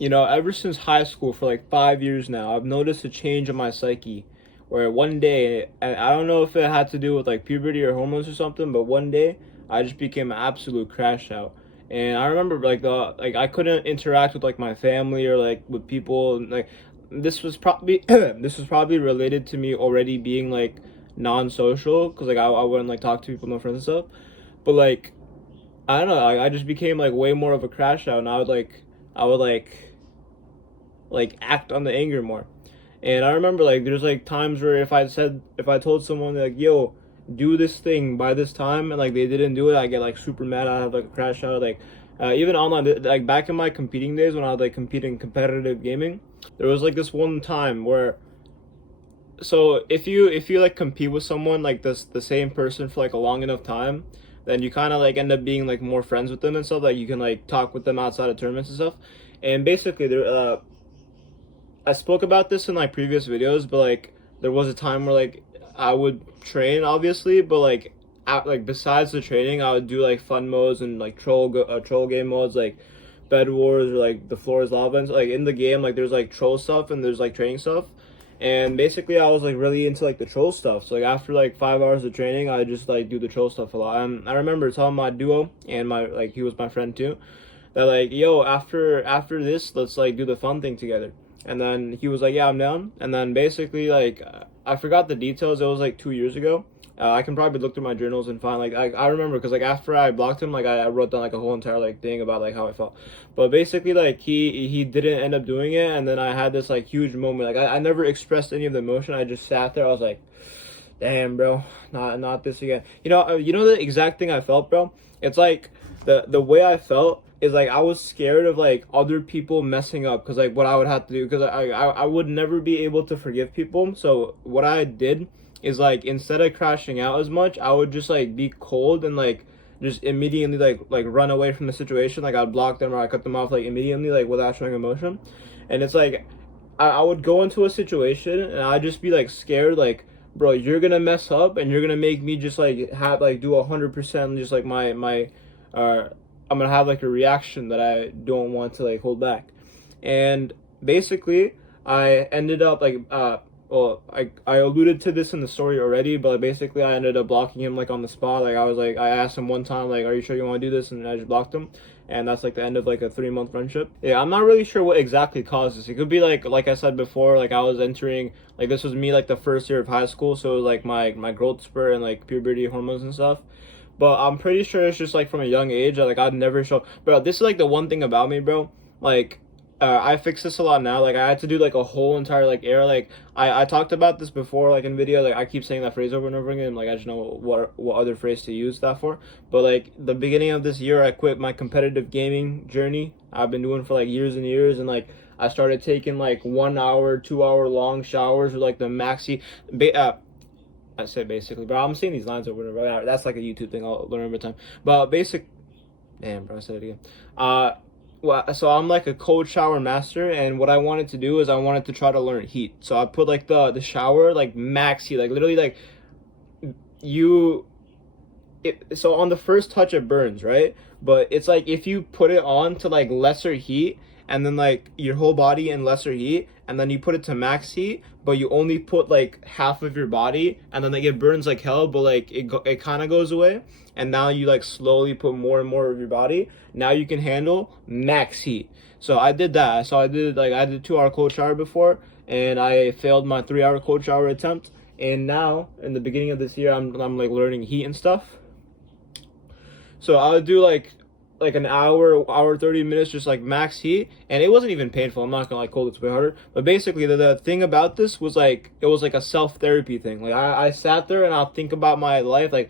ever since high school for like 5 years now, I've noticed a change in my psyche where one day, and I don't know if it had to do with like puberty or hormones or something, but one day I just became an absolute crash out. And I remember like I couldn't interact with like my family or like with people. Like this was probably this was probably related to me already being like non-social because like I wouldn't like talk to people, no friends and stuff. But like I don't know, I just became like way more of a crash out, and I would like act on the anger more. And I remember like there's like times where if I told someone like, yo, do this thing by this time, and like they didn't do it, I get like super mad. I have like a crash out. Like even online, like back in my competing days when I would like compete in competitive gaming, there was like this one time where, so if you like compete with someone like this the same person for like a long enough time, then you kind of like end up being like more friends with them and stuff. Like you can like talk with them outside of tournaments and stuff. And basically, I spoke about this in like previous videos, but like there was a time where like I would train obviously, but like besides the training, I would do like fun modes and like troll game modes like Bed Wars or like the floor is lava. And so, like in the game, like there's like troll stuff and there's like training stuff. And basically, I was like really into like the troll stuff. So like after like 5 hours of training, I just like do the troll stuff a lot. I remember telling my duo and my like he was my friend too, that like yo after this let's like do the fun thing together. And then he was like, yeah, I'm down. And then basically like I forgot the details. It was like 2 years ago. I can probably look through my journals and find like I remember because like after I blocked him, like I wrote down like a whole entire like thing about like how I felt. But basically like he didn't end up doing it, and then I had this like huge moment. Like I never expressed any of the emotion. I just sat there. I was like, damn, bro, not this again. You know the exact thing I felt, bro. It's like the way I felt is like I was scared of like other people messing up because like what I would have to do because I would never be able to forgive people. So what I did is like instead of crashing out as much, I would just like be cold and like just immediately like run away from the situation. Like I'd block them or I cut them off like immediately like without showing emotion. And it's like I would go into a situation and I'd just be like scared like, bro, you're gonna mess up and you're gonna make me just like have like do 100% just like my uh I'm gonna have like a reaction that I don't want to like hold back. And basically I ended up like well, I alluded to this in the story already, but basically I ended up blocking him like on the spot. Like I was like I asked him one time like, are you sure you want to do this? And I just blocked him. And that's like the end of like a 3 month friendship. Yeah, I'm not really sure what exactly caused this. It could be like I said before, like I was entering like this was me like the first year of high school, so it was like my growth spurt and like puberty hormones and stuff. But I'm pretty sure it's just like from a young age. Like I'd never show, bro. This is like the one thing about me, bro. Like, I fix this a lot now. Like I had to do like a whole entire like era. Like I talked about this before, like in video. Like I keep saying that phrase over and over again. Like I just know what other phrase to use that for. But like the beginning of this year, I quit my competitive gaming journey. I've been doing for like years and years, and like I started taking like 1 hour, 2 hour long showers with like the maxi. I say basically, bro. I'm seeing these lines over and over. That's like a YouTube thing. I'll learn over time. But basic, damn, bro. I said it again. Well, so I'm like a cold shower master, and what I wanted to do is I wanted to try to learn heat. So I put like the shower like max heat, like literally like you. So on the first touch it burns, right? But it's like if you put it on to like lesser heat and then like your whole body in lesser heat and then you put it to max heat, but you only put like half of your body and then like it burns like hell, but like it kind of goes away, and now you like slowly put more and more of your body. Now you can handle max heat. So I did that. So I did 2 hour cold shower before, and I failed my 3 hour cold shower attempt. And now in the beginning of this year, I'm like learning heat and stuff. So I would do like an hour 30 minutes, just like max heat, and it wasn't even painful. I'm not gonna like cold it's way harder. But basically the thing about this was like it was like a self therapy thing. Like I sat there and I'll think about my life. Like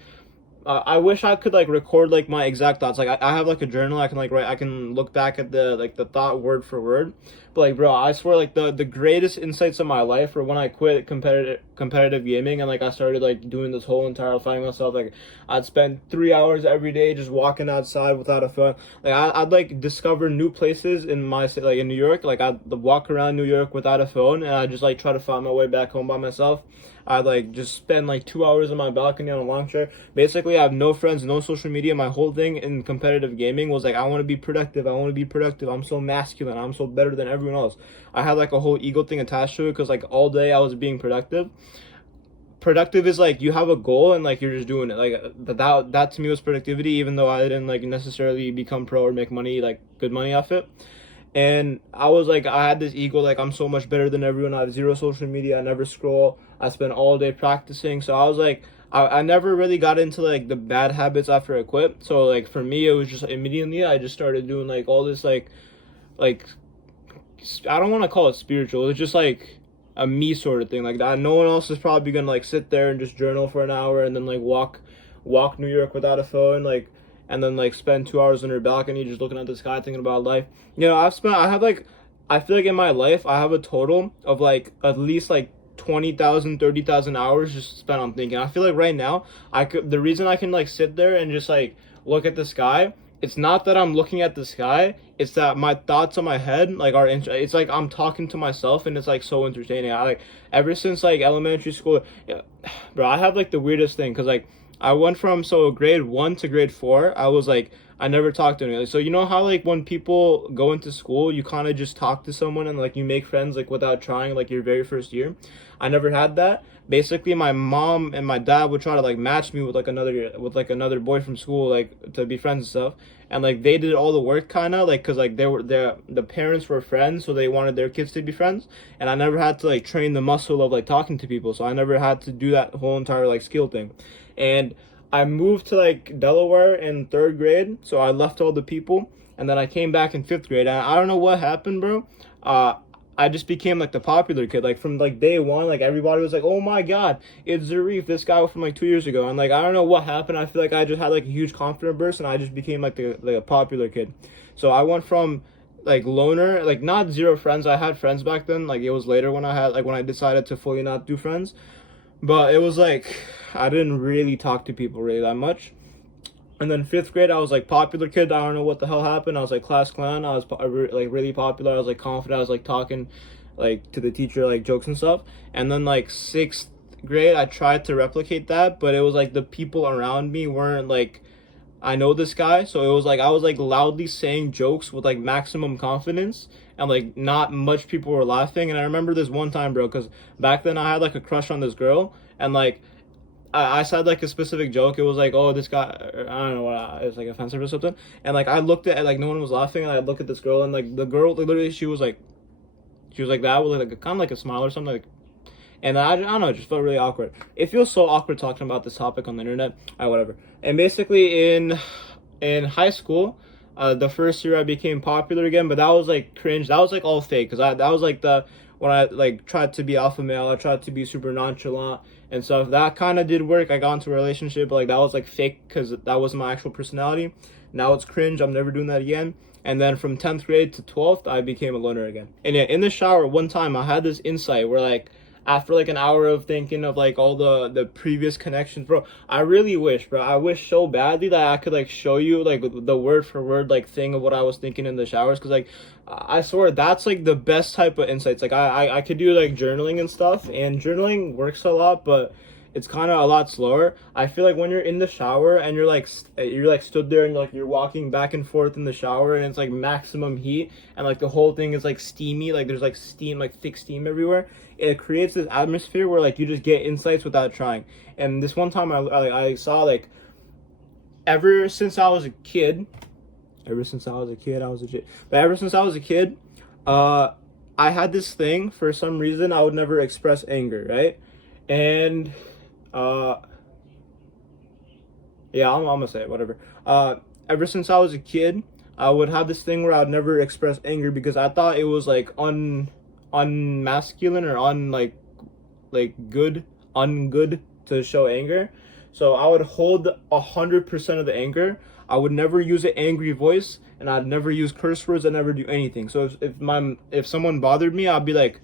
I wish I could like record like my exact thoughts. Like I have like a journal. I can like write. I can look back at the thought word for word. But like bro, I swear like the greatest insights of my life were when I quit competitive competitive gaming, and like I started like doing this whole entire finding myself. Like I'd spend 3 hours every day just walking outside without a phone. Like I'd like discover new places in my city, like in New York. Like I'd walk around New York without a phone, and I just like try to find my way back home by myself. I'd like just spend like 2 hours on my balcony on a lawn chair. Basically, I have no friends, no social media. My whole thing in competitive gaming was like, I want to be productive. I want to be productive. I'm so masculine. I'm so better than everyone else. I had like a whole ego thing attached to it because like all day I was being productive. Productive is like you have a goal and like you're just doing it. Like that to me was productivity, even though I didn't like necessarily become pro or make money, like good money off it. And I was like, I had this ego, like I'm so much better than everyone. I have zero social media. I never scroll. I spend all day practicing. So I was like, I never really got into like the bad habits after I quit. So like for me, it was just immediately I just started doing like all this like I don't want to call it spiritual. It's just like a me sort of thing. Like that, no one else is probably gonna like sit there and just journal for an hour and then like walk New York without a phone, like, and then like spend 2 hours on your balcony just looking at the sky thinking about life. You know, I have like, I feel like in my life I have a total of like at least like 20,000, 30,000 hours just spent on thinking. I feel like right now the reason I can like sit there and just like look at the sky, it's not that I'm looking at the sky, it's that my thoughts in my head like it's like I'm talking to myself, and it's like so entertaining. I like, ever since like elementary school, yeah, bro, I have like the weirdest thing because like I went from so grade 1 to grade 4, I was like, I never talked to anyone. So you know how like when people go into school, you kind of just talk to someone and like you make friends like without trying, like your very first year. I never had that. Basically, my mom and my dad would try to like match me with another boy from school, like to be friends and stuff. And like they did all the work kind of like, cause like the parents were friends, so they wanted their kids to be friends. And I never had to like train the muscle of like talking to people, so I never had to do that whole entire like skill thing. And I moved to like Delaware in third grade, so I left all the people, and then I came back in fifth grade. And I don't know what happened, bro. I just became like the popular kid. Like from like day one, like everybody was like, "Oh my God, it's Zarif, this guy from like 2 years ago." And like I don't know what happened. I feel like I just had like a huge confidence burst, and I just became like a popular kid. So I went from like loner, like not zero friends. I had friends back then. Like it was later when I decided to fully not do friends. But it was like I didn't really talk to people really that much. And then fifth grade, I was like popular kid. I don't know what the hell happened. I was like class clown. I was like really popular. I was like confident. I was like talking like to the teacher like jokes and stuff. And then like sixth grade, I tried to replicate that, but it was like the people around me weren't like, I know this guy, so it was like I was like loudly saying jokes with like maximum confidence, and like not much people were laughing. And I remember this one time, bro, because back then I had like a crush on this girl, and like I said like a specific joke. It was like, oh, this guy, I don't know what, it's like offensive or something. And like I looked at like no one was laughing, and I look at this girl, and like the girl like, literally she was like that with like kind of like a smile or something. Like, and I don't know, it just felt really awkward. It feels so awkward talking about this topic on the internet. Whatever. And basically in high school, the first year I became popular again, but that was like cringe. That was like all fake, because that was like the when I like tried to be alpha male, I tried to be super nonchalant and stuff. That kind of did work. I got into a relationship, but like that was like fake because that wasn't my actual personality. Now it's cringe. I'm never doing that again. And then from 10th grade to 12th, I became a loner again. And yeah, in the shower one time, I had this insight where like after like an hour of thinking of like all the previous connections, bro, I really wish, bro, I wish so badly that I could like show you like the word for word like thing of what I was thinking in the showers, because like I swear that's like the best type of insights. Like I could do like journaling and stuff, and journaling works a lot, but it's kind of a lot slower. I feel like when you're in the shower and you're like stood there and like you're walking back and forth in the shower, and it's like maximum heat, and like the whole thing is like steamy, like there's like steam, like thick steam everywhere. It creates this atmosphere where like you just get insights without trying. And this one time I saw like ever since I was a kid, I was a kid. But ever since I was a kid, I had this thing, for some reason I would never express anger, right? And yeah, I'm gonna say it, whatever. Ever since I was a kid, I would have this thing where I'd never express anger because I thought it was like unmasculine or ungood to show anger. So I would hold 100% of the anger. I would never use an angry voice, and I'd never use curse words. I'd never do anything. So if someone bothered me, I'd be like,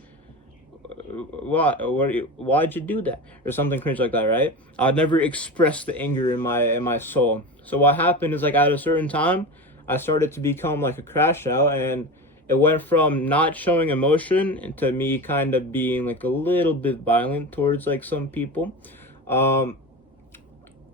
why'd you do that, or something cringe like that, right? I'd never express the anger in my soul. So what happened is, like, at a certain time, I started to become like a crash out, and it went from not showing emotion into me kind of being like a little bit violent towards like some people. Um,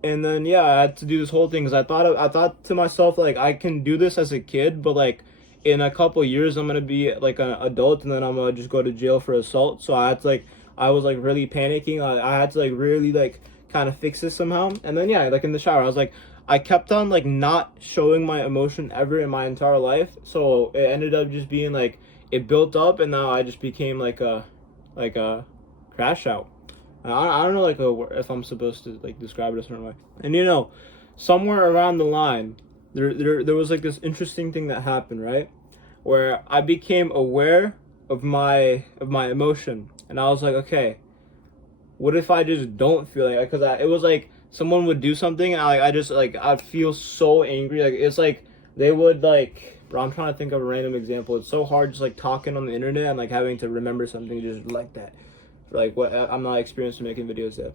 and then yeah, I had to do this whole thing because I thought to myself, like, I can do this as a kid, but like in a couple years I'm gonna be like an adult, and then I'm gonna just go to jail for assault. So I had to, like, I was like really panicking. I had to like really like kind of fix this somehow. And then yeah, like in the shower, I was like, I kept on like not showing my emotion ever in my entire life. So it ended up just being like, it built up, and now I just became like a crash out. I don't know like if I'm supposed to like describe it a certain way. And somewhere around the line, there was like this interesting thing that happened, right? Where I became aware of my emotion, and I was like, okay, what if I just don't feel like, because it was like someone would do something, and I just like I'd feel so angry. Like it's like they would like, bro, I'm trying to think of a random example. It's so hard just like talking on the internet and like having to remember something just like that. Like what, I'm not experienced in making videos yet.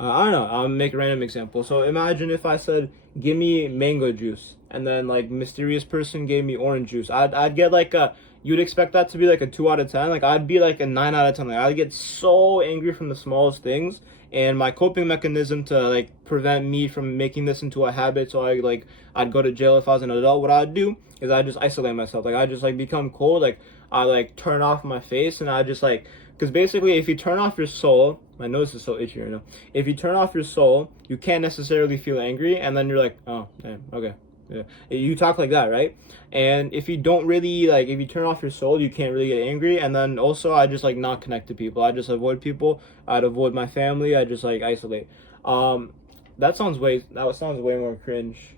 I don't know. I'll make a random example. So imagine if I said, "Give me mango juice," and then like mysterious person gave me orange juice. I'd get like a. You'd expect that to be like a 2 out of 10. Like I'd be like a 9 out of 10. Like I'd get so angry from the smallest things, and my coping mechanism to like prevent me from making this into a habit, so I'd go to jail if I was an adult. What I'd do is I just isolate myself. Like I just like become cold. Like I like turn off my face, and I just like. Because basically, if you turn off your soul, my nose is so itchy right now. If you turn off your soul, you can't necessarily feel angry, and then you're like, oh, damn, okay. Yeah. You talk like that, right? And if you don't really, like, if you turn off your soul, you can't really get angry. And then also, I just, like, not connect to people. I just avoid people. I'd avoid my family. I just, like, isolate. That sounds way more cringe.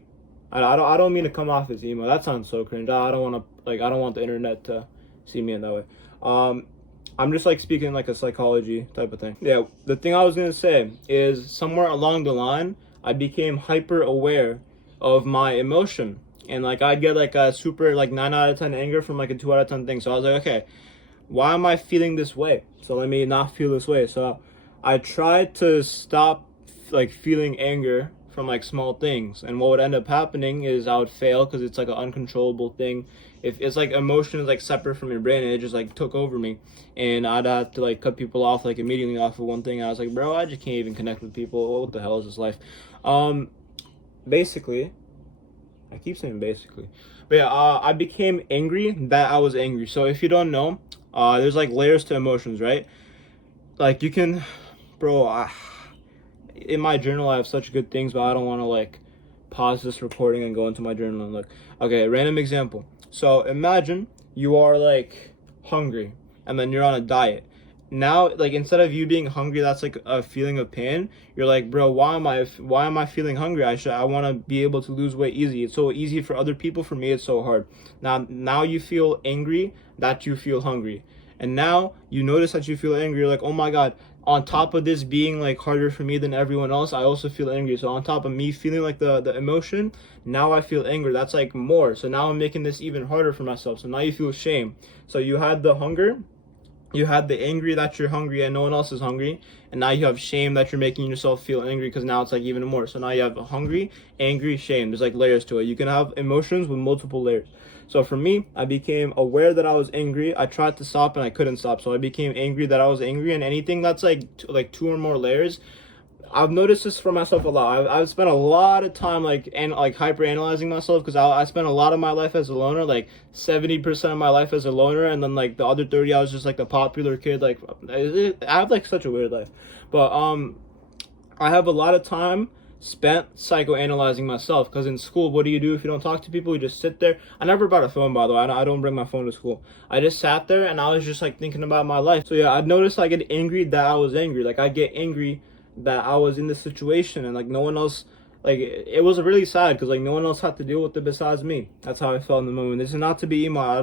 I don't mean to come off as emo. That sounds so cringe. I don't want to, like, I don't want the internet to see me in that way. I'm just like speaking like a psychology type of thing. Yeah, the thing I was gonna say is somewhere along the line, I became hyper aware of my emotion, and like I'd get like a super like 9 out of 10 anger from like a 2 out of 10 thing. So I was like, okay, why am I feeling this way? So let me not feel this way. So I tried to stop like feeling anger from like small things, and what would end up happening is I would fail because it's like an uncontrollable thing. If it's like emotion is like separate from your brain, and it just like took over me, and I'd have to like cut people off like immediately off of one thing. I was like, bro, I just can't even connect with people. What the hell is this life? Basically, I keep saying basically, but yeah, I became angry that I was angry. So if you don't know, there's like layers to emotions, right? Like you can, bro, in my journal I have such good things, but I don't want to like pause this recording and go into my journal and look. Okay, random example. So imagine you are like hungry, and then you're on a diet. Now, like, instead of you being hungry, that's like a feeling of pain. You're like, bro, why am I feeling hungry? I want to be able to lose weight easy. It's so easy for other people. For me, it's so hard. Now you feel angry that you feel hungry, and now you notice that you feel angry. You're like, oh my god. On top of this being like harder for me than everyone else, I also feel angry. So on top of me feeling like the emotion, now I feel anger. That's like more. So now I'm making this even harder for myself. So now you feel shame. So you had the hunger, you had the angry that you're hungry and no one else is hungry, and now you have shame that you're making yourself feel angry because now it's like even more. So now you have hungry, angry, shame. There's like layers to it. You can have emotions with multiple layers. So for me, I became aware that I was angry. I tried to stop and I couldn't stop. So I became angry that I was angry, and anything that's like two or more layers, I've noticed this for myself a lot. I've spent a lot of time like hyper analyzing myself, because I spent a lot of my life as a loner, like 70% of my life as a loner, and then like the other 30 I was just like the popular kid. Like I have like such a weird life, but I have a lot of time spent psychoanalyzing myself, because in school, what do you do if you don't talk to people? You just sit there. I never brought a phone, by the way. I don't bring my phone to school. I just sat there and I was just like thinking about my life. So yeah, I'd noticed I get angry that I was angry. Like I get angry that I was in this situation, and like no one else, like it was really sad because like no one else had to deal with it besides me. That's how I felt in the moment. This is not to be emo. I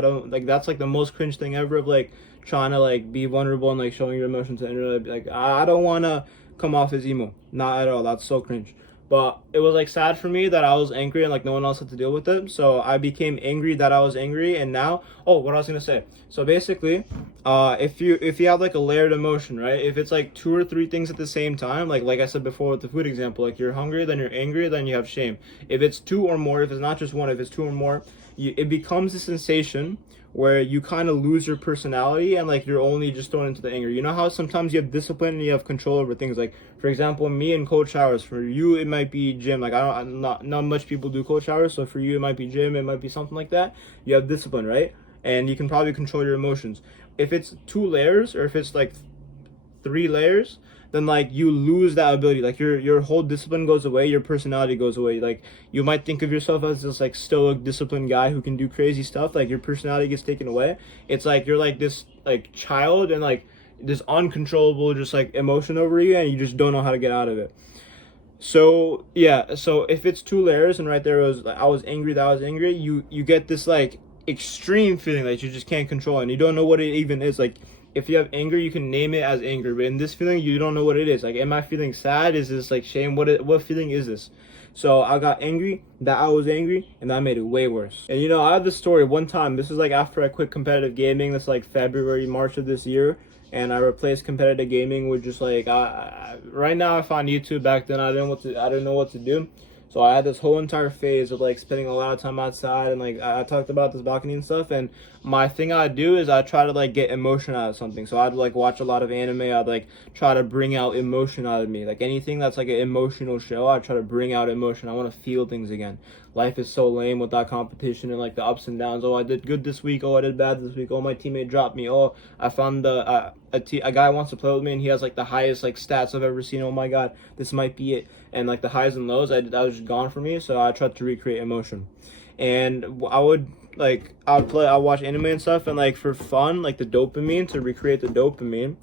don't like, that's like the most cringe thing ever, of like trying to like be vulnerable and like showing your emotions to the internet. Like I don't want to come off as emo, not at all. That's so cringe. But it was like sad for me that I was angry and like no one else had to deal with it. So I became angry that I was angry, and now, oh, what I was gonna say. So basically, if you have like a layered emotion, right? If it's like two or three things at the same time, like I said before with the food example, like you're hungry, then you're angry, then you have shame. If it's two or more, if it's not just one, if it's two or more, it becomes a sensation where you kind of lose your personality and like you're only just thrown into the anger. You know how sometimes you have discipline and you have control over things. Like for example, me and cold showers. For you, it might be gym. Like not much people do cold showers. So for you, it might be gym. It might be something like that. You have discipline, right? And you can probably control your emotions. If it's two layers or if it's like three layers, then like you lose that ability. Like your whole discipline goes away, your personality goes away. Like you might think of yourself as this like stoic, disciplined guy who can do crazy stuff. Like your personality gets taken away. It's like you're like this like child and like this uncontrollable just like emotion over you, and you just don't know how to get out of it. So yeah, so if it's two layers and right there it was like I was angry, that I was angry, you get this like extreme feeling that you just can't control and you don't know what it even is. Like if you have anger, you can name it as anger, but in this feeling, you don't know what it is. Like, am I feeling sad? Is this like shame? What feeling is this? So I got angry that I was angry, and that made it way worse. And I have this story. One time, this is like after I quit competitive gaming. This like February, March of this year, and I replaced competitive gaming with just like right now I found YouTube. Back then I didn't know what to do. So I had this whole entire phase of like spending a lot of time outside, and like I talked about this balcony and stuff. And my thing I'd do is I try to like get emotion out of something. So I'd like watch a lot of anime. I'd like try to bring out emotion out of me. Like anything that's like an emotional show, I try to bring out emotion. I want to feel things again. Life is so lame without competition and like the ups and downs. Oh, I did good this week. Oh, I did bad this week. Oh, my teammate dropped me. Oh, I found a guy wants to play with me and he has like the highest like stats I've ever seen. Oh my god, this might be it. And like the highs and lows, I was just gone for me. So I tried to recreate emotion, and I would watch anime and stuff, and like for fun, like the dopamine, to recreate the dopamine,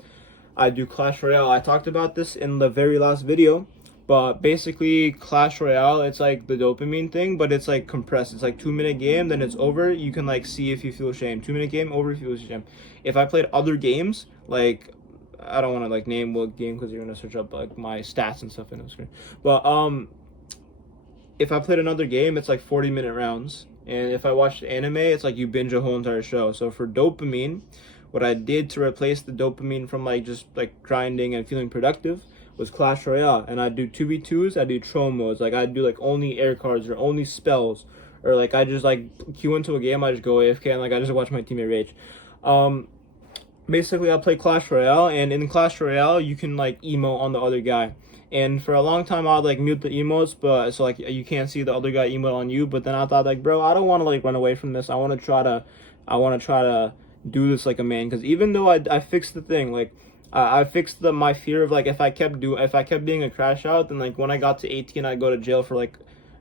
I do Clash Royale. I talked about this in the very last video, but basically Clash Royale, it's like the dopamine thing, but it's like compressed. It's like 2 minute game, then it's over. You can like see if you feel shame. 2 minute game, over if you feel shame. If I played other games, like I don't want to like name what game because you're gonna search up like my stats and stuff in the screen. But if I played another game, it's like 40-minute rounds. And if I watched anime, it's like you binge a whole entire show. So for dopamine, what I did to replace the dopamine from like just like grinding and feeling productive was Clash Royale. And I do 2v2s, I do troll modes. Like I do like only air cards or only spells. Or like I just like queue into a game, I just go AFK and like I just watch my teammate rage. Basically I play Clash Royale, and in Clash Royale you can like emote on the other guy. And for a long time I'd like mute the emotes, but so like you can't see the other guy emote on you. But then I thought like, bro, I don't want to like run away from this. I want to try to do this like a man. Because even though I fixed the thing, like I fixed my fear of like if I kept being a crash out, then like when I got to 18 I'd go to jail for like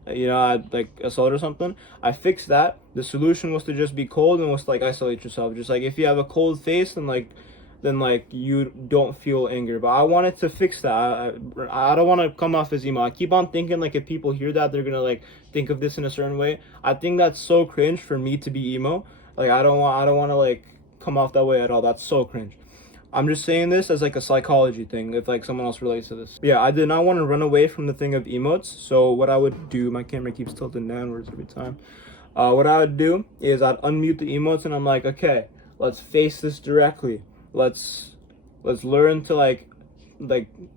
I'd like assault or something. I fixed that. The solution was to just be cold and was to like isolate yourself. Just like if you have a cold face, then like you don't feel anger. But I wanted to fix that. I don't want to come off as emo. I keep on thinking like if people hear that, they're gonna like think of this in a certain way. I think that's so cringe for me to be emo. Like I don't want to like come off that way at all. That's so cringe. I'm just saying this as like a psychology thing, if like someone else relates to this. Yeah, I did not want to run away from the thing of emotes. So what I would do, my camera keeps tilting downwards every time. What I would do is I'd unmute the emotes and I'm like, okay, let's face this directly. Let's learn to like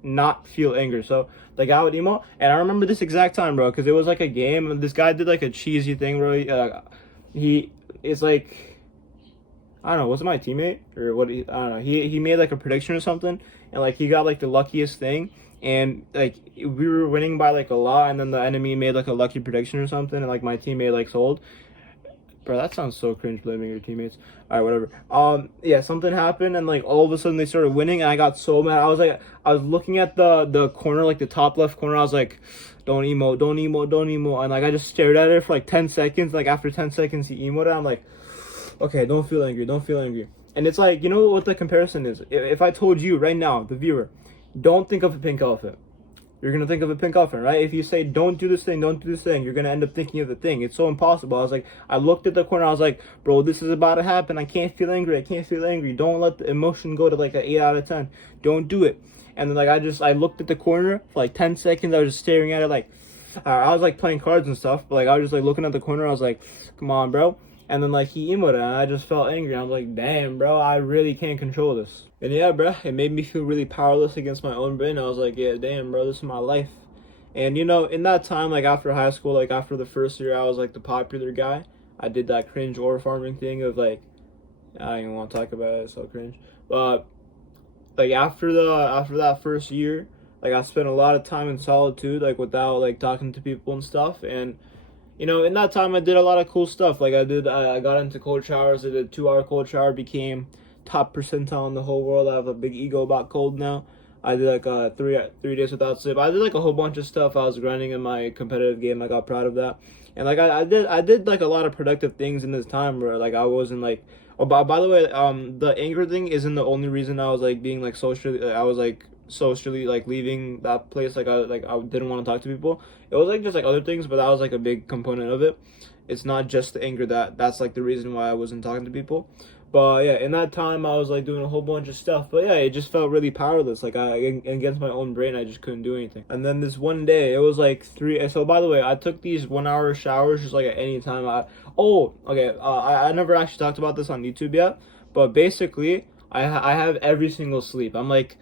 not feel anger. So like I would emote, and I remember this exact time, bro, because it was like a game and this guy did like a cheesy thing, bro. He is like, I don't know, was it my teammate or what? I don't know. He made like a prediction or something, and like he got like the luckiest thing, and like we were winning by like a lot, and then the enemy made like a lucky prediction or something, and like my teammate like sold. Bro, that sounds so cringe, blaming your teammates. All right, whatever. Yeah, something happened, and like all of a sudden they started winning, and I got so mad. I was looking at the corner, like the top left corner. I was like, don't emote, don't emote, don't emote, and like I just stared at it for like 10 seconds. Like after 10 seconds, he emoted. I'm like, okay, don't feel angry, don't feel angry. And it's like, you know what the comparison is? If I told you right now, the viewer, don't think of a pink elephant, you're going to think of a pink elephant, right? If you say, don't do this thing, don't do this thing, you're going to end up thinking of the thing. It's so impossible. I looked at the corner, I was like, bro, this is about to happen. I can't feel angry. I can't feel angry. Don't let the emotion go to like an 8 out of 10. Don't do it. And then like I looked at the corner for like 10 seconds. I was just staring at it like I was like playing cards and stuff, but like I was just like looking at the corner. I was like, come on, bro. And then like he emoted and I just felt angry. I was like, damn, bro, I really can't control this. And yeah, bro, it made me feel really powerless against my own brain. I was like, yeah, damn, bro, this is my life. And you know, in that time, like after high school, like after the first year, I was like the popular guy. I did that cringe ore farming thing of like, I don't even want to talk about it, it's so cringe. But like after that first year, like I spent a lot of time in solitude, like without like talking to people and stuff. And you know, in that time I did a lot of cool stuff. Like I got into cold showers. I did a 2 hour cold shower, became top percentile in the whole world. I have a big ego about cold now. I did like 3 days without sleep. I did like a whole bunch of stuff. I was grinding in my competitive game. I got proud of that. And like I did like a lot of productive things in this time where like I wasn't like, oh, by the way, the anger thing isn't the only reason I was like being like socially, I was like socially like leaving that place. Like I didn't want to talk to people. It was like just like other things, but that was like a big component of it. It's not just the anger that's like the reason why I wasn't talking to people. But yeah, in that time I was like doing a whole bunch of stuff. But yeah, it just felt really powerless. Like against my own brain, I just couldn't do anything. And then this one day, it was like three. So by the way, I took these 1 hour showers just like at any time. Oh, okay. I never actually talked about this on YouTube yet. But basically, I have every single sleep. I'm like,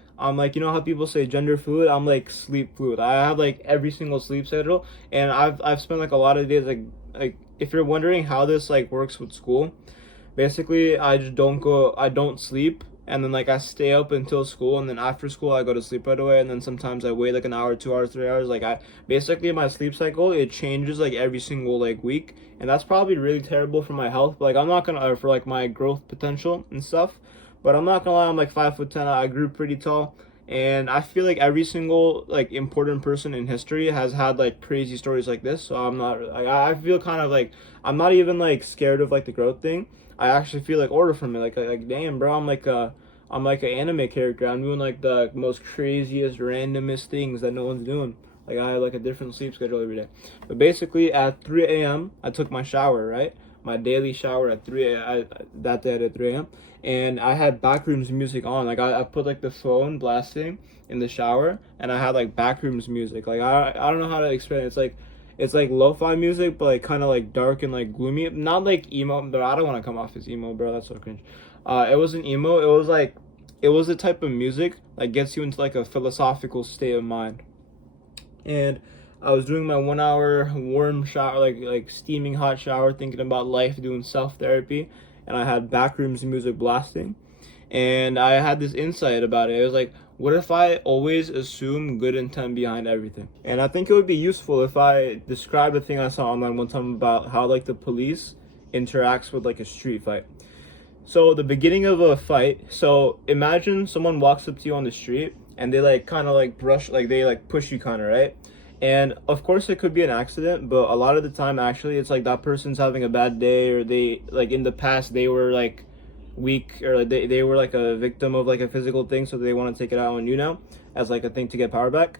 you know how people say gender fluid? I'm like sleep fluid. I have like every single sleep schedule, and I've spent like a lot of days like if you're wondering how this like works with school, basically I don't sleep, and then like I stay up until school, and then after school I go to sleep right away, and then sometimes I wait like an hour, 2 hours, 3 hours. Like I basically my sleep cycle, it changes like every single like week, and that's probably really terrible for my health. But like I'm not gonna for like my growth potential and stuff. But I'm not gonna lie, I'm like 5'10". I grew pretty tall, and I feel like every single like important person in history has had like crazy stories like this. So I'm not. I feel kind of like I'm not even like scared of like the growth thing. I actually feel like order from it. Like damn, bro, I'm like an anime character. I'm doing like the most craziest, randomest things that no one's doing. Like I have like a different sleep schedule every day. But basically at 3 a.m. I took my shower, right? My daily shower at 3 a.m. That day at 3 a.m. And I had backrooms music on. Like I put like the phone blasting in the shower, and I had like backrooms music. Like I don't know how to explain it. It's like lo-fi music, but like kind of like dark and like gloomy. Not like emo, but I don't want to come off as emo, bro. That's so cringe. It wasn't emo. It was a type of music that gets you into like a philosophical state of mind. And I was doing my 1 hour warm shower, like steaming hot shower, thinking about life, doing self therapy, and I had backrooms music blasting, and I had this insight about it. It was like, what if I always assume good intent behind everything? And I think it would be useful if I described a thing I saw online one time about how like the police interacts with like a street fight. So the beginning of a fight, so imagine someone walks up to you on the street and they like kind of like brush, like they like push you kind of, right? And of course it could be an accident, but a lot of the time actually it's like that person's having a bad day, or they like in the past they were like weak, or like they were like a victim of like a physical thing, so they want to take it out on you now as like a thing to get power back.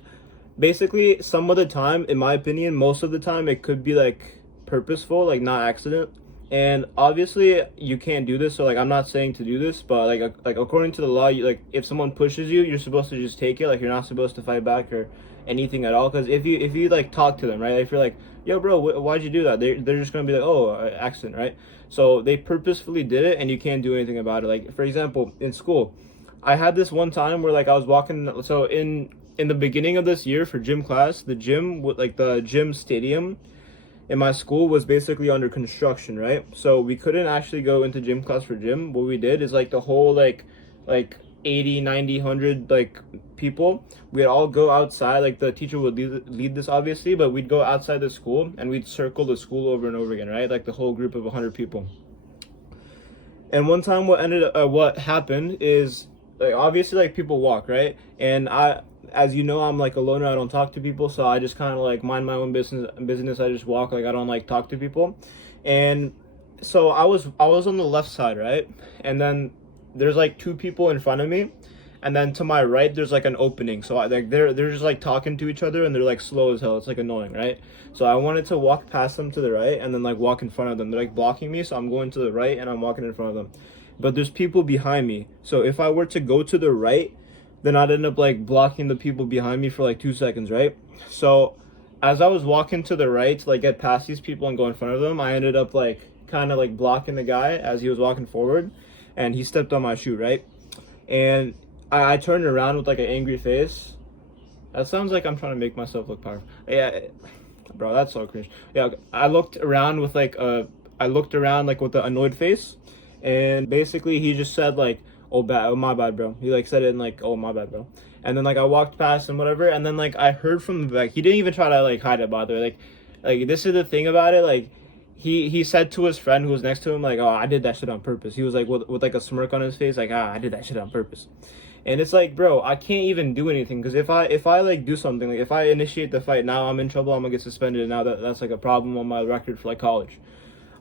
Basically, some of the time, in my opinion, most of the time it could be like purposeful, like not accident. And obviously you can't do this, so like I'm not saying to do this, but like according to the law, you, like if someone pushes you, you're supposed to just take it. Like you're not supposed to fight back or anything at all. Because if you like talk to them, right, if you're like, yo bro, why'd you do that, they're just gonna be like, oh, accident, right? So they purposefully did it, and you can't do anything about it. Like for example, in school, I had this one time where like I was walking, so in the beginning of this year for gym class, the gym with like the gym stadium in my school was basically under construction, right? So we couldn't actually go into gym class for gym. What we did is like the whole like 80, 90, 100 like people, we'd all go outside. Like the teacher would lead this obviously, but we'd go outside the school and we'd circle the school over and over again, right? Like the whole group of 100 people. And one time what happened is like obviously like people walk, right? And as you know, I'm like a loner. I don't talk to people, so I just kind of like mind my own business. I just walk. Like I don't like talk to people. And so I was on the left side, right? And then there's like two people in front of me, and then to my right there's like an opening. So like they're just like talking to each other, and they're like slow as hell. It's like annoying, right? So I wanted to walk past them to the right and then like walk in front of them. They're like blocking me, so I'm going to the right and I'm walking in front of them. But there's people behind me. So if I were to go to the right, then I'd end up like blocking the people behind me for like 2 seconds, right? So as I was walking to the right to like get past these people and go in front of them, I ended up like kind of like blocking the guy as he was walking forward, and he stepped on my shoe, right? And I turned around with like an angry face. That sounds like I'm trying to make myself look powerful. Yeah, bro, that's so cringe. Yeah, okay. I looked around like with an annoyed face, and basically he just said like, "Oh bad, oh my bad, bro." He like said it in like, "Oh my bad, bro." And then like I walked past and whatever, and then like I heard from the back. He didn't even try to like hide it, by the way. Like this is the thing about it. Like he said to his friend who was next to him like, "Oh, I did that shit on purpose." He was like with like a smirk on his face, like, "Ah, I did that shit on purpose." And it's like, bro, I can't even do anything because if I like do something, like if I initiate the fight, now I'm in trouble. I'm gonna get suspended, and now that's like a problem on my record for like college.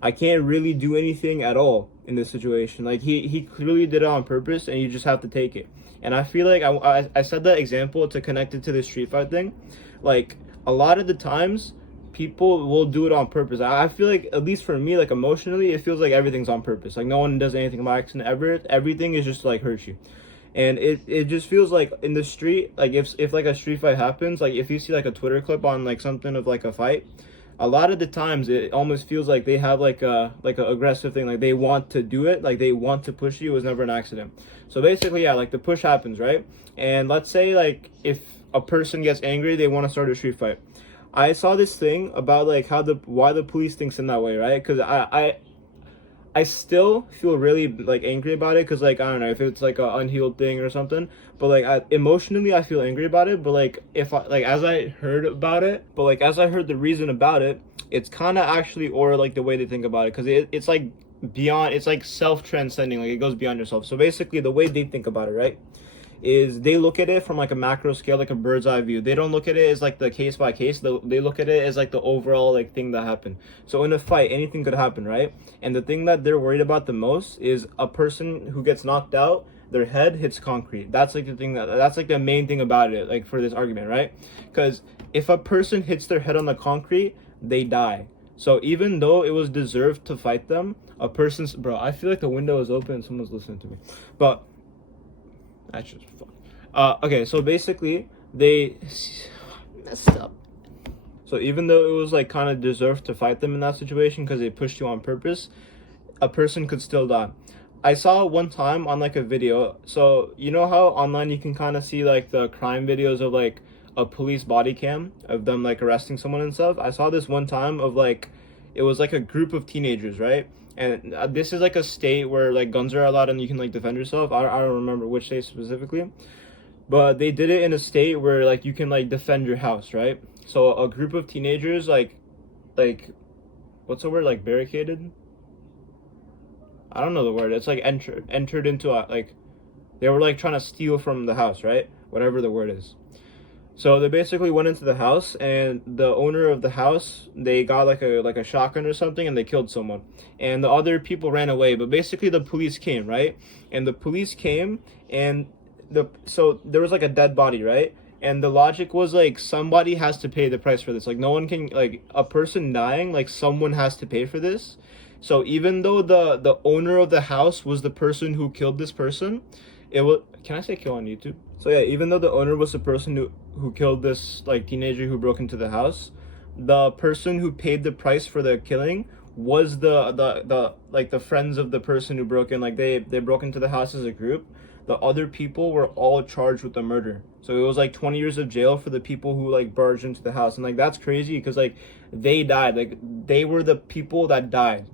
I can't really do anything at all in this situation. Like he clearly did it on purpose, and you just have to take it. And I feel like I said that example to connect it to the street fight thing. Like a lot of the times, people will do it on purpose. I feel like, at least for me, like emotionally, it feels like everything's on purpose. Like no one does anything by accident ever. Everything is just to, like, hurt you. And it just feels like in the street, like if like a street fight happens, like if you see like a Twitter clip on like something of like a fight, a lot of the times it almost feels like they have like a aggressive thing, like they want to do it, like they want to push you. It was never an accident. So basically, yeah, like the push happens, right? And let's say like if a person gets angry, they want to start a street fight. I saw this thing about like how the why the police thinks in that way, right? Because I still feel really like angry about it, because like I don't know if it's like a unhealed thing or something, but like emotionally I feel angry about it. But like if I like as I heard about it, but like as I heard the reason about it, it's kind of actually, or like the way they think about it, because it's like beyond, it's like self transcending, like it goes beyond yourself. So basically the way they think about it, right, is they look at it from like a macro scale, like a bird's eye view. They don't look at it as like the case by case. They look at it as like the overall like thing that happened. So in a fight, anything could happen, right? And the thing that they're worried about the most is a person who gets knocked out, their head hits concrete. That's like the thing that's like the main thing about it, like for this argument, right? Because if a person hits their head on the concrete, they die. So even though it was deserved to fight them, a person's, bro, I feel like the window is open and someone's listening to me. But that's just fun. Okay, so basically they messed up. So even though it was like kind of deserved to fight them in that situation because they pushed you on purpose, a person could still die. I saw one time on like a video. So you know how online you can kind of see like the crime videos of like a police body cam of them like arresting someone and stuff. I saw this one time of like, it was like a group of teenagers, right? And this is like a state where like guns are allowed and you can like defend yourself. I don't remember which state specifically, but they did it in a state where like you can like defend your house, right? So a group of teenagers like what's the word, like barricaded? I don't know the word. It's like entered into a, like they were like trying to steal from the house, right? Whatever the word is. So they basically went into the house, and the owner of the house, they got like a shotgun or something, and they killed someone. And the other people ran away, but basically the police came, right? And the police came, and so there was like a dead body, right? And the logic was like somebody has to pay the price for this. Like no one can, like a person dying, like someone has to pay for this. So even though the owner of the house was the person who killed this person, it was, can I say kill on YouTube? So yeah, even though the owner was the person who killed this like teenager who broke into the house, the person who paid the price for the killing was the like the friends of the person who broke in. Like they broke into the house as a group. The other people were all charged with the murder. So it was like 20 years of jail for the people who like barged into the house. And like that's crazy because like they died. Like they were the people that died.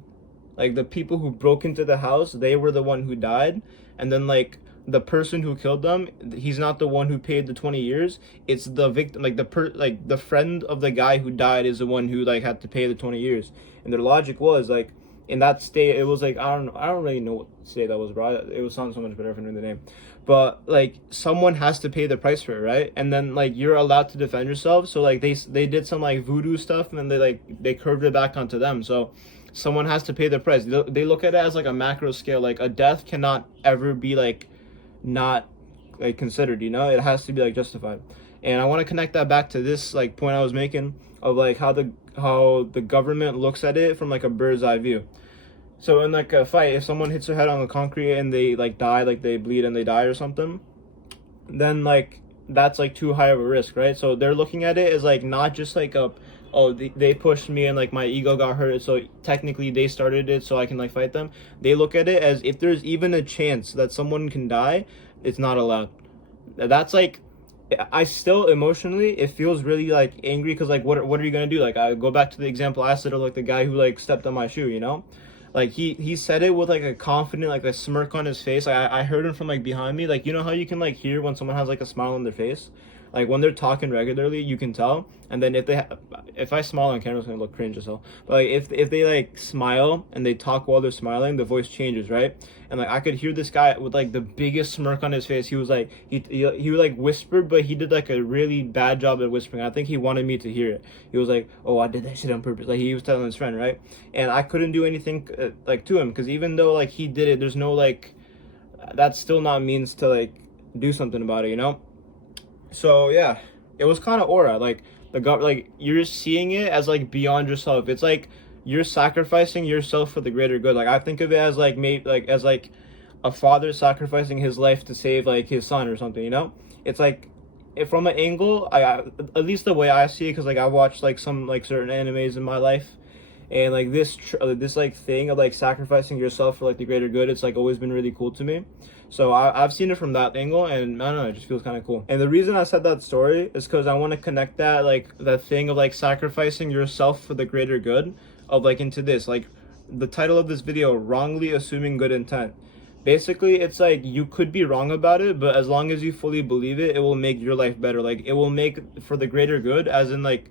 Like the people who broke into the house, they were the one who died. And then like the person who killed them, he's not the one who paid the 20 years. It's the victim, like the friend of the guy who died is the one who like had to pay the 20 years. And their logic was like, in that state, it was like, I don't really know what state that was, bro. It would sound so much better if I knew the name. But like someone has to pay the price for it, right? And then like you're allowed to defend yourself. So like they did some like voodoo stuff, and then they curved it back onto them. So someone has to pay the price. They look at it as like a macro scale. Like a death cannot ever be like not like considered, you know, it has to be like justified. And I want to connect that back to this like point I was making of like how the government looks at it from like a bird's eye view. So in like a fight, if someone hits their head on the concrete and they like die, like they bleed and they die or something, then like that's like too high of a risk, right? So they're looking at it as like not just like a, oh, they pushed me and like my ego got hurt, so technically they started it, so I can like fight them. They look at it as if there's even a chance that someone can die, it's not allowed. That's like, I still emotionally it feels really like angry, because like what are you gonna do? Like, I go back to the example I said of like the guy who like stepped on my shoe, you know? Like he said it with like a confident, like a smirk on his face. Like I heard him from like behind me. Like, you know how you can like hear when someone has like a smile on their face, like when they're talking regularly, you can tell. And then if I smile on camera, it's gonna look cringe as hell. But like if they like smile and they talk while they're smiling, the voice changes, right? And like I could hear this guy with like the biggest smirk on his face. He was like he like whispered, but he did like a really bad job at whispering. I think he wanted me to hear it. He was like, "Oh, I did that shit on purpose." Like he was telling his friend, right? And I couldn't do anything like to him, because even though like he did it, there's no like, that's still not means to like do something about it, you know? So yeah, it was kind of aura, like like you're seeing it as like beyond yourself. It's like you're sacrificing yourself for the greater good. Like I think of it as like maybe like as like a father sacrificing his life to save like his son or something, you know? It's like, if from an angle, I at least the way I see it, because like I watched like some like certain animes in my life, and like this like thing of like sacrificing yourself for like the greater good, it's like always been really cool to me. So I've seen it from that angle, and I don't know, it just feels kind of cool. And the reason I said that story is because I want to connect that, like that thing of like sacrificing yourself for the greater good, of like into this, like the title of this video, wrongly assuming good intent. Basically, it's like you could be wrong about it, but as long as you fully believe it, it will make your life better. Like it will make for the greater good, as in like,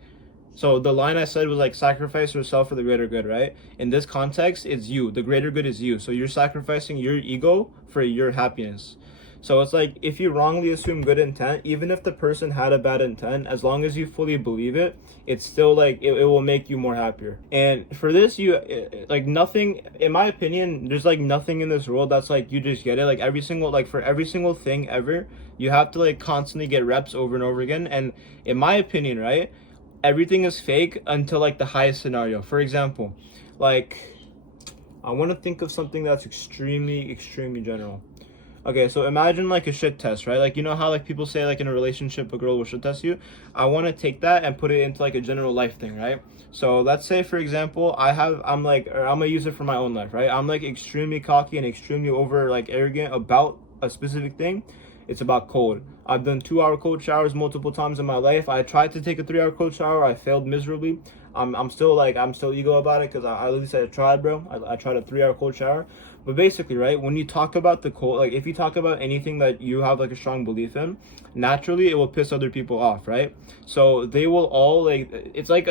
so the line I said was like sacrifice yourself for the greater good, right? In this context, it's you. The greater good is you. So you're sacrificing your ego for your happiness. So it's like if you wrongly assume good intent, even if the person had a bad intent, as long as you fully believe it, it's still like it will make you more happier. And for this, you like nothing, in my opinion, there's like nothing in this world that's like you just get it. Like every single, like for every single thing ever, you have to like constantly get reps over and over again. And in my opinion, right, everything is fake until like the highest scenario. For example, like I want to think of something that's extremely general. Okay, so imagine like a shit test, right? Like, you know how like people say like in a relationship a girl will shit test you? I want to take that and put it into like a general life thing, right? So let's say for example, I'm like, or I'm gonna use it for my own life, right? I'm like extremely cocky and extremely over like arrogant about a specific thing. It's about cold. I've done 2 hour cold showers multiple times in my life. I tried to take a 3 hour cold shower. I failed miserably. I'm still ego about it, because I at least I tried, bro. I tried a 3 hour cold shower. But basically, right, when you talk about the cold, like if you talk about anything that you have like a strong belief in, naturally it will piss other people off, right? So they will all like, it's like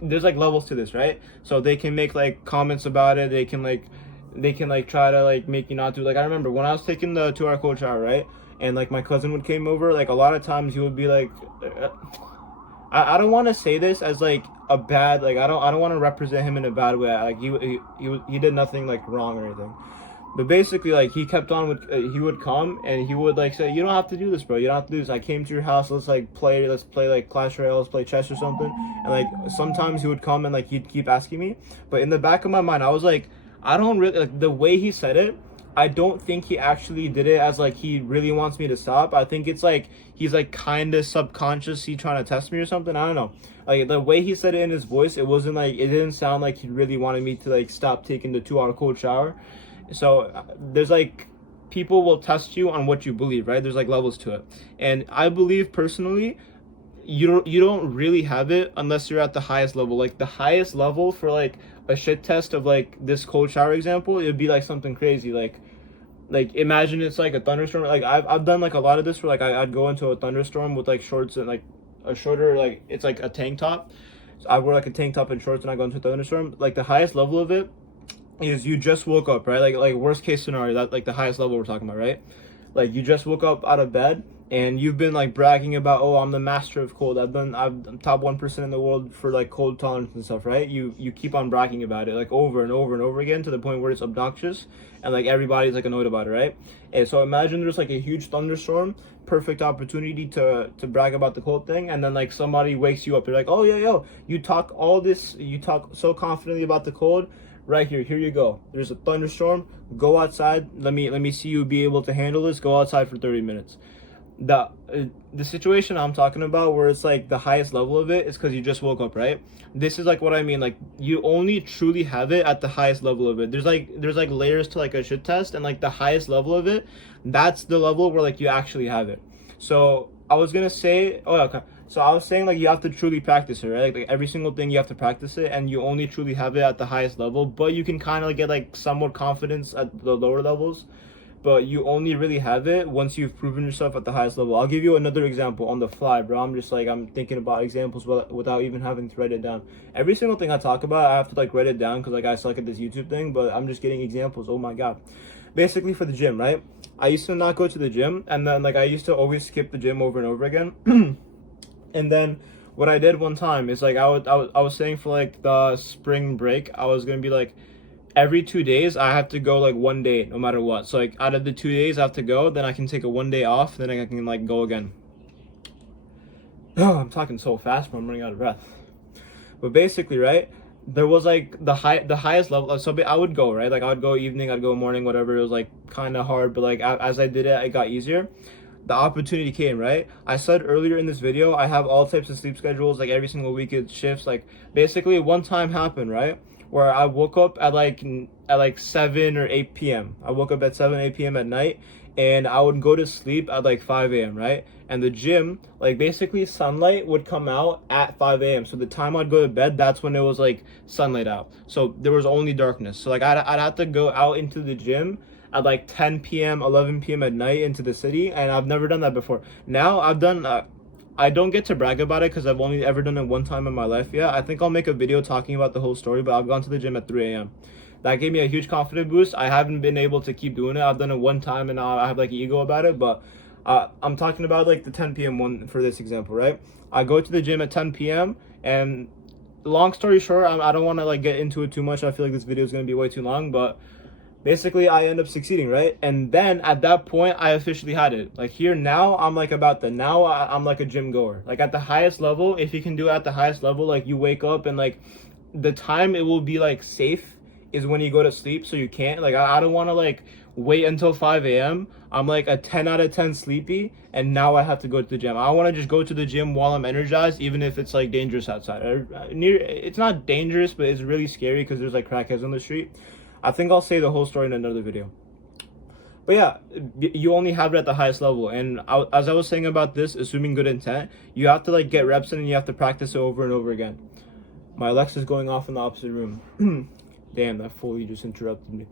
there's like levels to this, right? So they can make like comments about it. They can like try to like make you not do, like I remember when I was taking the 2 hour cold shower, right? And like my cousin would came over, like a lot of times he would be like, I don't want to say this as like a bad, like I don't want to represent him in a bad way. Like he did nothing like wrong or anything, but basically like he kept on with he would come and he would like say, you don't have to do this, bro. You don't have to do this. I came to your house. Let's play like Clash Royale. Let's play chess or something. And like sometimes he would come and like he'd keep asking me, but in the back of my mind I was like, I don't really like the way he said it. I don't think he actually did it as like he really wants me to stop. I think it's like he's like kind of subconsciously trying to test me or something. I don't know. Like the way he said it in his voice, it wasn't like, it didn't sound like he really wanted me to like stop taking the 2 hour cold shower. So there's like, people will test you on what you believe, right? There's like levels to it. And I believe personally, you don't really have it unless you're at the highest level. Like the highest level for like a shit test of like this cold shower example, it would be like something crazy. Like imagine it's like a thunderstorm. Like I've done like a lot of this where like I'd go into a thunderstorm with like shorts and like a shorter, like it's like a tank top. So I wear like a tank top and shorts and I go into a thunderstorm. Like the highest level of it is you just woke up, right? Like worst case scenario, that like the highest level we're talking about, right? Like you just woke up out of bed and you've been like bragging about, oh, I'm the master of cold. I'm top 1% in the world for like cold tolerance and stuff, right? You keep on bragging about it like over and over and over again to the point where it's obnoxious and like everybody's like annoyed about it, right? And so imagine there's like a huge thunderstorm, perfect opportunity to brag about the cold thing, and then like somebody wakes you up. They're like, oh yeah, yo, you talk so confidently about the cold. Right here you go. There's a thunderstorm. Go outside. Let me see you be able to handle this. Go outside for 30 minutes. The situation I'm talking about where it's like the highest level of it is because you just woke up, right? This is like what I mean. Like you only truly have it at the highest level of it. There's like layers to like a shit test, and like the highest level of it, that's the level where like you actually have it. So I was gonna say, oh okay. So I was saying like you have to truly practice it, right? Like every single thing you have to practice it, and you only truly have it at the highest level. But you can kind of get like somewhat confidence at the lower levels, but you only really have it once you've proven yourself at the highest level. I'll give you another example on the fly, bro. I'm just like, I'm thinking about examples without even having to write it down. Every single thing I talk about, I have to like write it down because like I suck at this YouTube thing, but I'm just getting examples. Oh my God. Basically for the gym, right? I used to not go to the gym, and then like I used to always skip the gym over and over again. And then what I did one time is like I was saying for like the spring break, I was gonna be like, every 2 days I have to go like one day no matter what. So like out of the 2 days I have to go, then I can take a one day off, then I can like go again. Oh, I'm talking so fast, but I'm running out of breath. But basically, right, there was like the highest level. So I would go, right, like I would go evening, I'd go morning, whatever. It was like kind of hard, but like as I did it, it got easier. The opportunity came, right? I said earlier in this video, I have all types of sleep schedules, like every single week it shifts. Like basically one time happened, right, where I woke up at like 7 or 8 p.m. I woke up at 7, 8 p.m. at night, and I would go to sleep at like 5 a.m., right? And the gym, like basically sunlight would come out at 5 a.m. So the time I'd go to bed, that's when it was like sunlight out. So there was only darkness. So like I'd have to go out into the gym at like 10 p.m., 11 p.m. at night into the city, and I've never done that before. Now I've done I don't get to brag about it because I've only ever done it one time in my life. Yeah, I think I'll make a video talking about the whole story, but I've gone to the gym at 3 a.m. That gave me a huge confidence boost. I haven't been able to keep doing it. I've done it one time, and I have like ego about it, but I'm talking about like the 10 p.m. one for this example, right? I go to the gym at 10 p.m. and long story short, I don't want to like get into it too much. I feel like this video is going to be way too long, but basically I end up succeeding, right? And then at that point I officially had it. Like here now I'm like about the now I'm like a gym goer. Like at the highest level, if you can do it at the highest level, like you wake up and like the time it will be like safe is when you go to sleep. So you can't like I don't want to like wait until 5 a.m. I'm like a 10 out of 10 sleepy, and now I have to go to the gym. I want to just go to the gym while I'm energized, even if it's like dangerous outside. It's not dangerous, but it's really scary because there's like crackheads on the street. I think I'll say the whole story in another video. But yeah, you only have it at the highest level. And as I was saying about this, assuming good intent, you have to like get reps in, and you have to practice it over and over again. My Alexa's going off in the opposite room. Damn, that fully just interrupted me.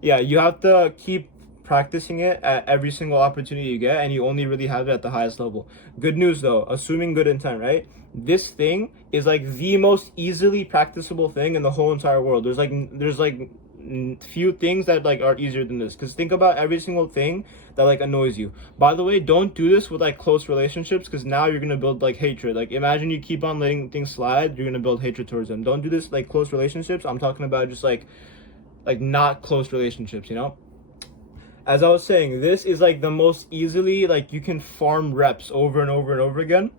Yeah, you have to keep practicing it at every single opportunity you get, and you only really have it at the highest level. Good news though, assuming good intent, right? This thing is like the most easily practicable thing in the whole entire world. There's few things that like are easier than this, because think about every single thing that like annoys you. By the way, don't do this with like close relationships, because now you're gonna build like hatred. Like imagine you keep on letting things slide, you're gonna build hatred towards them. Don't do this like close relationships. I'm talking about just like not close relationships, you know? As I was saying, this is like the most easily like you can farm reps over and over and over again,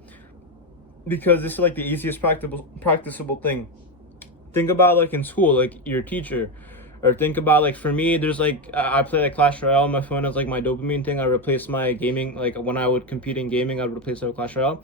because this is like the easiest practicable thing. Think about like in school, like your teacher, or think about like for me, there's like I play like Clash Royale on my phone as like my dopamine thing. I replace my gaming, like when I would compete in gaming, I would replace it with Clash Royale.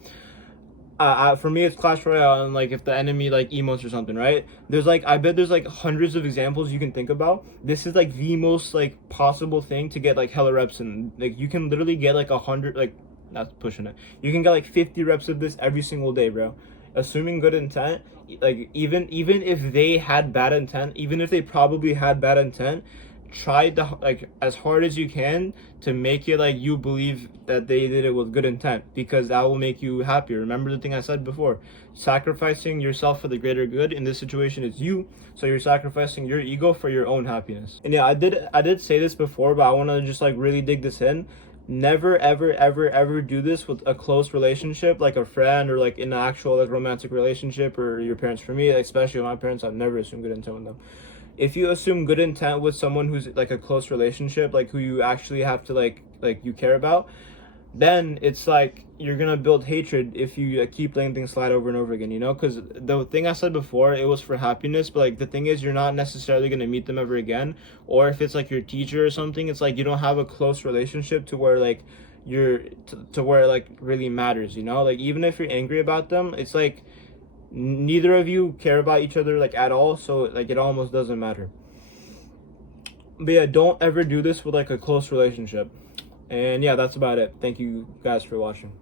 For me it's Clash Royale, and like if the enemy like emotes or something, right? There's like I bet there's like hundreds of examples you can think about. This is like the most like possible thing to get like hella reps, and like you can literally get like 100, like not pushing it, you can get like 50 reps of this every single day, bro. Assuming good intent, like even if they had bad intent, even if they probably had bad intent, try to like as hard as you can to make it like you believe that they did it with good intent, because that will make you happier. Remember the thing I said before, sacrificing yourself for the greater good. In this situation it's you, so you're sacrificing your ego for your own happiness. And yeah, I did say this before, but I want to just like really dig this in. Never ever do this with a close relationship, like a friend, or like in an actual like romantic relationship, or your parents. For me, especially with my parents, I've never assumed good intent with them. If you assume good intent with someone who's like a close relationship, like who you actually have to like you care about, then it's like you're gonna build hatred if you keep letting things slide over and over again, you know? Because the thing I said before, it was for happiness, but like the thing is, you're not necessarily gonna meet them ever again. Or if it's like your teacher or something, it's like you don't have a close relationship to where like you're to where it like really matters, you know? Like even if you're angry about them, it's like neither of you care about each other like at all, so like it almost doesn't matter. But yeah, don't ever do this with like a close relationship. And yeah, that's about it. Thank you guys for watching.